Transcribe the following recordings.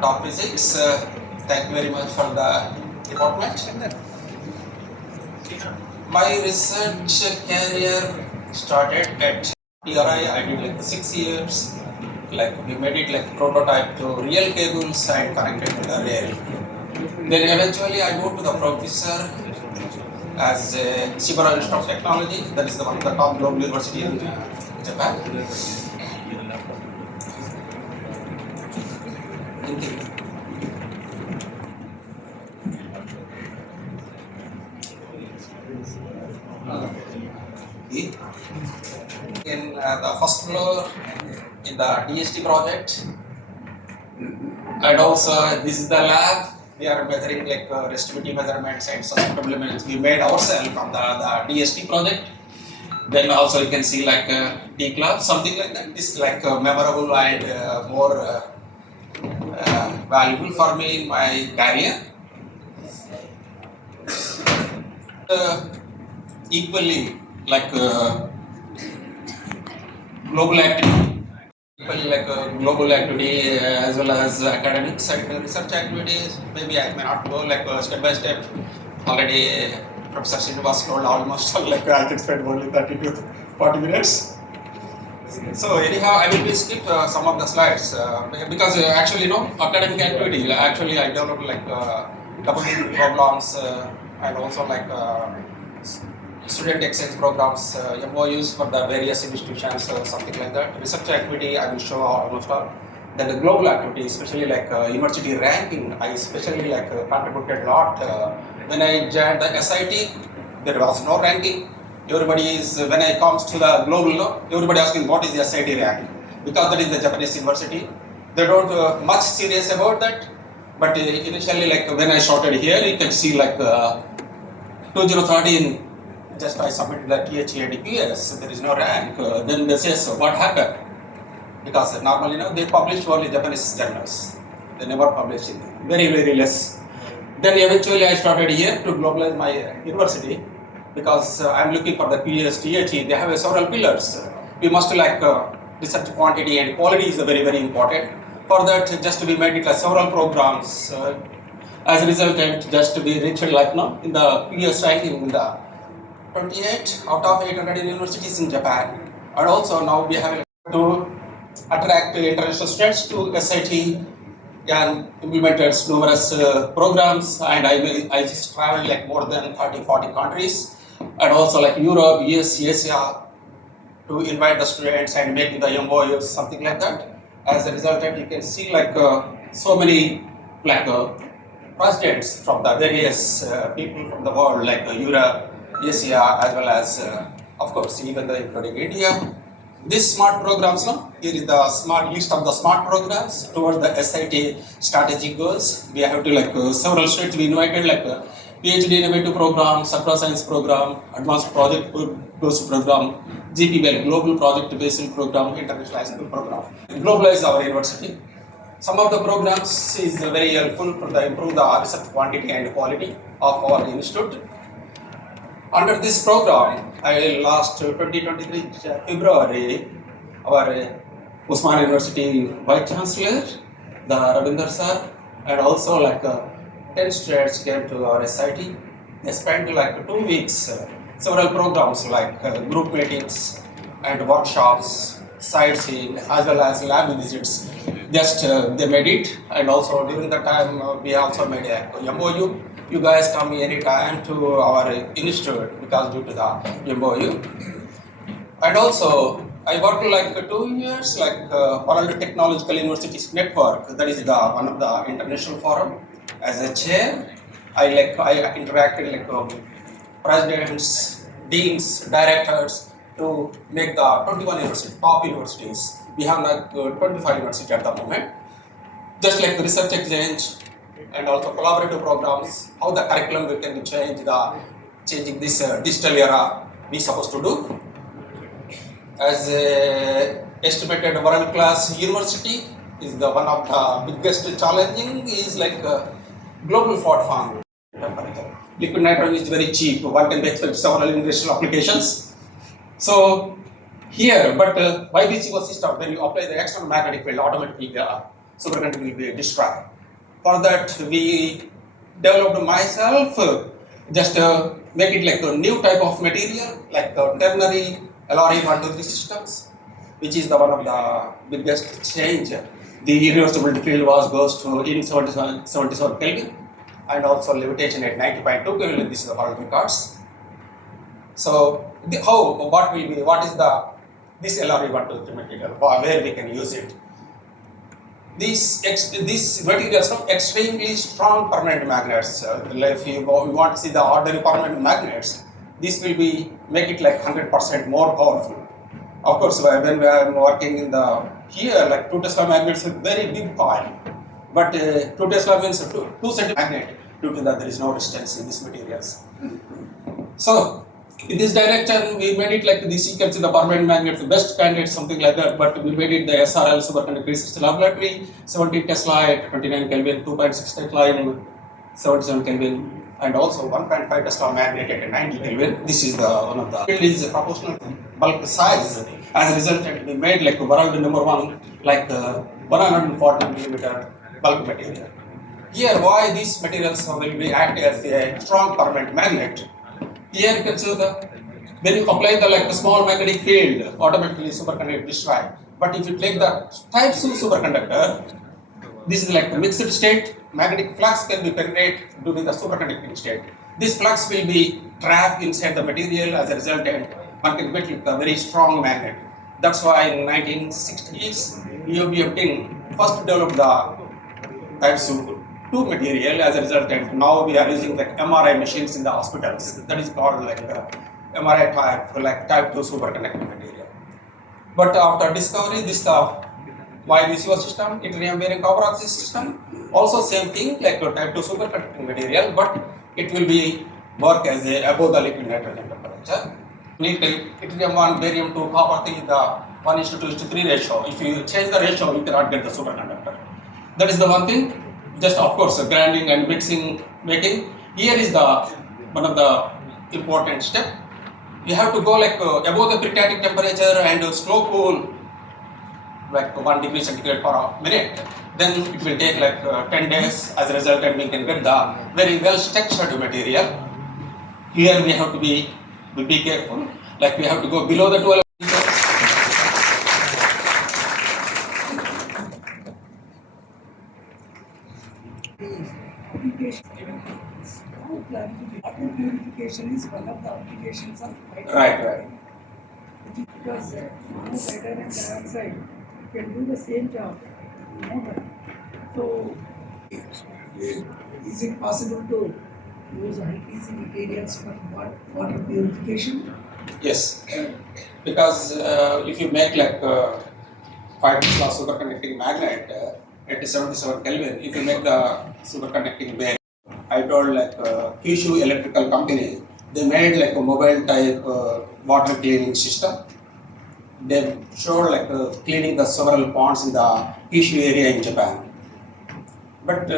Top physics. Thank you very much for the department. My research career started at TRI. I did like 6 years. Like we made it like prototype to real cables and connected to the rail. Then eventually I moved to the professor as a Shibara Institute of Technology. That is the one of the top global university in Japan. In the first floor in the DST project, and also this is the lab. We are measuring like resistivity measurements and susceptibility measurements we made ourselves from the DST project. Then also you can see like D club, something like that. This is like memorable and more valuable for me in my career. Equally like global activity, equally like global activity as well as academics and research activities. Maybe I may not go like step by step. Already Professor Srinivas told almost like I can spend only 30 to 40 minutes. So anyhow, I will be skip some of the slides because actually academic activity. Actually, I developed like double degree programs and also like student exchange programs, MOUs for the various institutions, something like that. Research activity, I will show almost all. Then the global activity, especially like university ranking, I especially like contributed a lot. When I joined the SIT, there was no ranking. Everybody is, when it comes to the global, everybody asking what is the SIT rank, because that is the Japanese university. They don't much serious about that. But initially, like when I started here, you can see like 2013. Just I submitted the THE and DPS, there is no rank. Then they say, so what happened? Because normally they publish only Japanese journals. They never publish it. Very, very less. Then eventually I started here to globalize my university because I'm looking for the PhD. They have several pillars. We must like research quantity and quality is very, very important. For that, just to be made it like several programs. As a result, just to be reached like in the PS ranking in the 28 out of 800 universities in Japan, and also now we have to attract international students to SIT and implemented numerous programs, and I just traveled like more than 30-40 countries, and also like Europe, US, Asia to invite the students and make the MOUs, something like that. As a result, you can see like so many like presidents from the various people from the world, like Europe, Asia, as well as, of course, even including India. These smart programs, here is the smart list of the smart programs towards the SIT strategic goals. We have to like several states we invited like PhD innovative program, Sakra Science program, advanced project based program, GPBL global project based program, international high school program. Globalize our university. Some of the programs is very helpful for the improve the research quantity and quality of our institute. Under this program, last 2023 February, our Usman University Vice Chancellor, the Ravinder sir, and also like 10 students came to our SIT. They spent like 2 weeks, several programs like group meetings and workshops, sightseeing, as well as lab visits. Just they made it, and also during the time we also made a MOU. You guys come anytime to our institute because due to the MOU. And also, I worked like 2 years like World Technological Universities Network. That is the one of the international forum. As a chair, I interacted like presidents, deans, directors to make the 21 universities, top universities. We have like 25 universities at the moment. Just like research exchange and also collaborative programs, how the curriculum we can changing this digital era we supposed to do. As a estimated world class university is the one of the biggest challenging is like global fault farm temperature. Liquid nitrogen is very cheap. One can expect several industrial applications. So here, but by BCO system, when you apply the external magnetic field, automatically superconductor will be destroyed. For that, we developed myself, just make it like a new type of material, like ternary LRE-123 systems, which is the one of the biggest change. The irreversible field goes to in 77 Kelvin, and also levitation at 90.2 Kelvin. This is the world records. So what is this LRE-123 material, where we can use it? These materials are extremely strong permanent magnets. If you want to see the ordinary permanent magnets, this will make it like 100% more powerful. Of course, when we are working in here, like 2 Tesla magnets is very big coil, but 2 Tesla means 2 centimeter magnet. Due to that, there is no resistance in these materials. So in this direction, we made it like this. You can see the permanent magnet, the best candidate, something like that. But we made it the SRL superconductor research laboratory, 17 Tesla at 29 Kelvin, 2.6 Tesla in 77 Kelvin, and also 1.5 Tesla magnet at 90 Kelvin. This is one of the field is proportional to bulk size. As a result, we made like world number 1, like 140 millimeter bulk material. Here, why these materials will be act as a strong permanent magnet? Here you can see when you apply the small magnetic field, automatically superconductor destroyed. But if you take the type 2 superconductor, this is like the mixed state. Magnetic flux can be penetrated during the superconducting state. This flux will be trapped inside the material. As a result, and one can get a very strong magnet. That's why in 1960s, Dept first developed the type 2 material. As a result, and now we are using like MRI machines in the hospitals. That is called like MRI type 2 superconducting material. But after discovery, why this was system, yttrium bearing copper oxide system, also same thing like type 2 superconducting material, but it will work as above the liquid nitrogen temperature. Need yttrium 1, barium 2, copper 3, the 1:2:3 ratio. If you change the ratio, you cannot get the superconductor. That is the one thing. Just of course grinding and mixing, making. Here is one of the important step. You have to go like above the pre-static temperature and slow cool like 1 degree centigrade per minute. Then it will take like 10 days. As a result, and we can get the very well structured material. Here we have to be careful. Like we have to go below the 12. Water purification is one of the applications of Right. Because hydrogen dioxide can do the same job. So, is it possible to use IPC materials for water purification? Yes, because if you make like 5 Tesla superconducting magnet at 77 Kelvin, if you make the superconducting bearing, I told like Kyushu electrical company, they made like a mobile type water cleaning system. They showed like cleaning the several ponds in the Kyushu area in Japan. But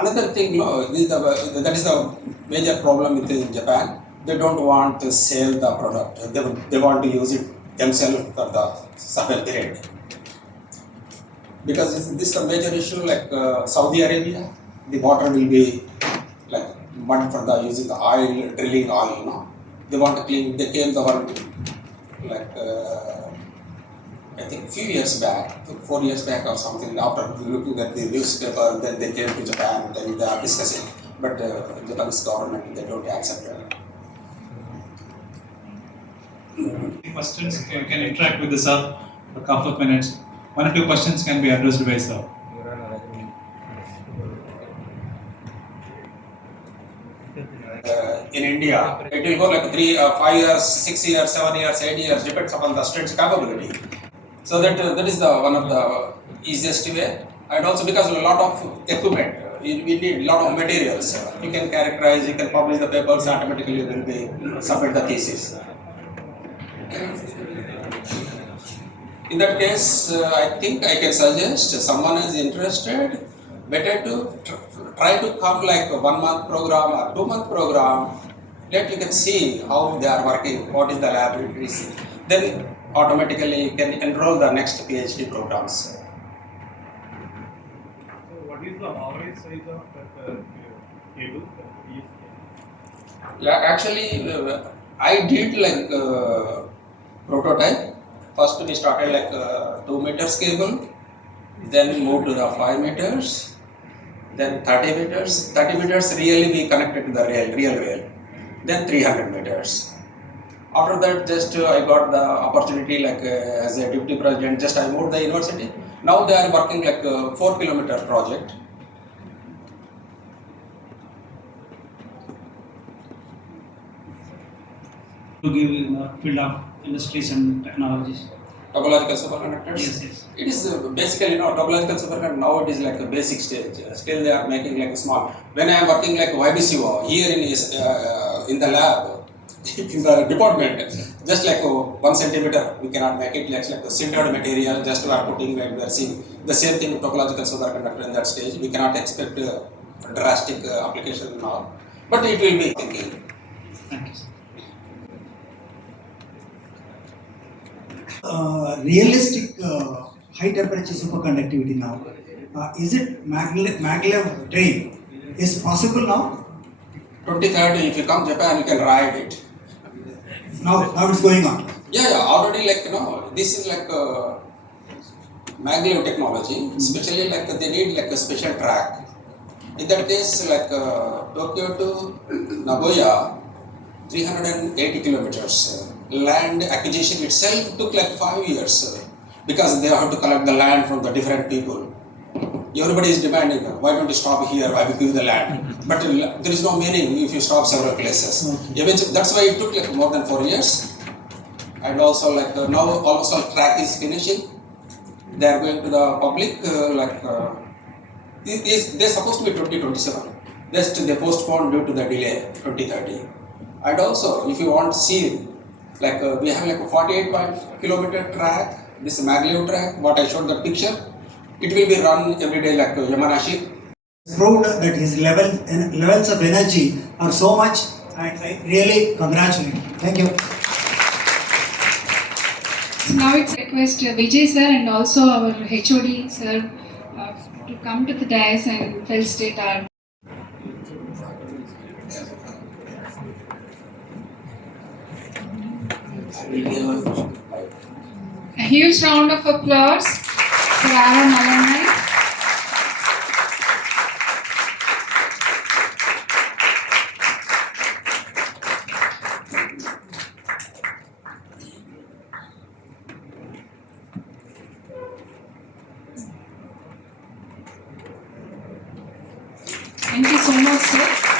another thing, that is the major problem with Japan. They don't want to sell the product. They want to use it themselves for the supply grade. Because this is a major issue like Saudi Arabia. The water will be like mud for using the oil, drilling oil, They want to clean, they came the one like I think few years back, 4 years back or something, after looking at the newspaper, then they came to Japan, then they are discussing. But Japanese government, they don't accept it. Questions, you can interact with the sir for a couple of minutes. 1 or 2 questions can be addressed by sir. In India, it will go like 3, 5 years, 6 years, 7 years, 8 years, depends upon the student's capability. So that is one of the easiest way. And also because a lot of equipment, we need a lot of materials. You can characterize, you can publish the papers, automatically you will be submit the thesis. In that case, I think I can suggest someone is interested, better to try to come like a 1 month program or 2 month program. Let you can see how they are working, what is the laboratories. Then automatically you can enroll the next PhD programs. what is the average size of that cable? Yeah, actually, I did like prototype. First, we started like 2 meters cable, then moved to the 5 meters, then 30 meters. 30 meters really we connected to the real rail. Then 300 meters. After that, just I got the opportunity like as a deputy president. Just I moved the university. Now they are working like a 4-kilometer project. To give in the field of industries and technologies. Topological superconductors. Yes. It is basically topological superconductor. Now it is like a basic stage. Still they are making like a small. When I am working like YBCO here in the lab, in the department, just like 1 centimeter we cannot make it. Like a sintered material. Just we are putting like we are seeing the same thing with topological superconductor in that stage. We cannot expect drastic application now, but it will be thinking. Thank you, sir. Realistic high temperature superconductivity now. Is it maglev train? Is possible now? 2030, if you come Japan, you can ride it. Now it's going on. Yeah, already like this is like maglev technology, especially like they need like a special track. In that case, like Tokyo to Nagoya, 380 kilometers. Land acquisition itself took like 5 years because they have to collect the land from the different people. Everybody is demanding, why don't you stop here, I will give you the land. But there is no meaning if you stop several places. Okay. Eventually, that's why it took like more than 4 years. And also like now almost all track is finishing. They are going to the public they're supposed to be 2027. Just they postponed due to the delay 2030. And also if you want to see like we have like a 48 kilometer track, this maglev track, what I showed the picture, it will be run every day like Yamanashi. Proved that his levels of energy are so much, and I really congratulate him. Thank you. So now it's request Vijay sir and also our HOD sir to come to the dais and felicitate our. A huge round of applause for our alumni. Thank you so much, sir.